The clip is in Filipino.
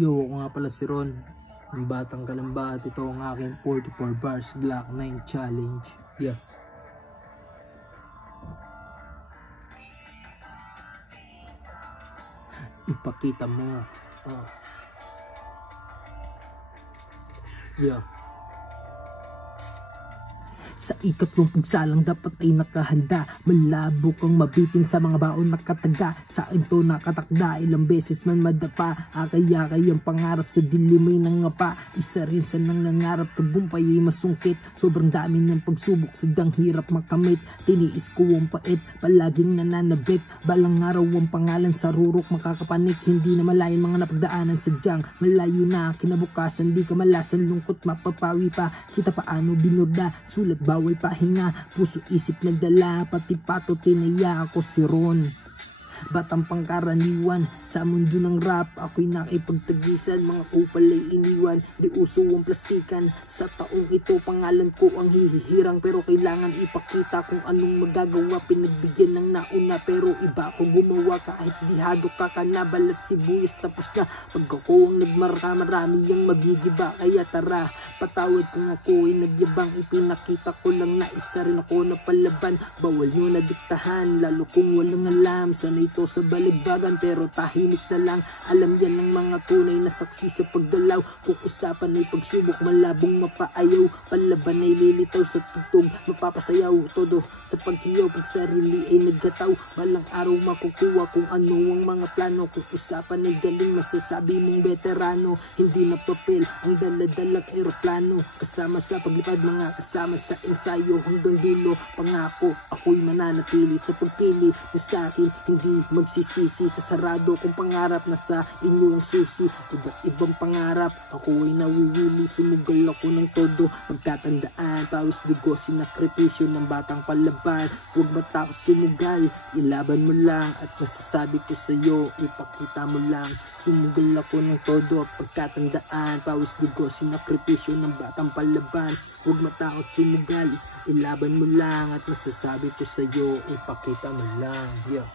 Yo, ako nga pala si Ron, ang batang kalamba at ito ang aking 44 bars Glock 9 challenge. Yeah. Ipakita mo. Yeah. Sa ikatlong pagsalang dapat ay nakahanda. Malabo kang mabitin sa mga baon nakataga. Sa ito nakatakda, ilang beses man madapa. Akay-akay ang pangarap sa dilim ay nangapa. Isa rin sa nangangarap, tagumpay ay masungkit. Sobrang dami ng pagsubok, sadyang hirap makamit. Tiniis ko ang pait, palaging nananabit. Balang araw ang pangalan sa rurok makakapanik. Hindi na malayan mga napagdaanan, sadyang malayo na kinabukasan. Di ka malasan, lungkot mapapawi pa. Kita paano binurda, sulat bawal pahinga, puso isip nagdala, pati pato tinaya. Ako si Ron, batang pangkaraniwan sa mundo ng rap. Ako'y nakipagtagisan, mga kupal ay iniwan. Di uso ang plastikan, sa taong ito pangalan ko ang hihirang. Pero kailangan ipakita kung anong magagawa. Pinagbigyan ng nauna pero iba ako gumawa. Kahit dihado ka na balat sibuyas tapos na. Pag ako ang nagmarka, marami ang magigiba. Kaya tara, patawad kung ako ay nagyabang. Ipinakita ko lang na isa rin ako na palaban. Bawal nyo na diktahan, lalo kung walang alam. Sanay ito sa baligbagan pero tahimik na lang. Alam yan ng mga tunay na saksi sa pagdalaw. Kung usapan ay pagsubok, malabong mapaayaw. Palaban ay lilitaw sa tugtog, mapapasayaw. Todo sa paghiyaw, pag sarili ay naggataw. Balang araw makukuha kung ano ang mga plano. Kung usapan ay galing, masasabi mong veterano. Hindi na papel ang daladalang eroplano. Kasama sa paglipad, mga kasama sa ensayo. Hanggang dulo, pangako ako'y mananatili sa pagpili nyo sa akin. Hindi magsisisi sa sarado kung pangarap na sa inyo ang susi. Iba't ibang pangarap, ako ay nawiwili. Sumugal ako ng todo, pagkatandaan. Pawis dugo, sinakripisyo ng batang palaban. Huwag matakot sumugal, ilaban mo lang. At masasabi ko sa'yo, ipakita mo lang. Sumugal ako ng todo, pagkatandaan. Pawis dugo, sinakripisyo ng batang palaban. Huwag matakot sumugal, ilaban mo lang. At masasabi ko sa'yo, ipakita mo lang. Yeah.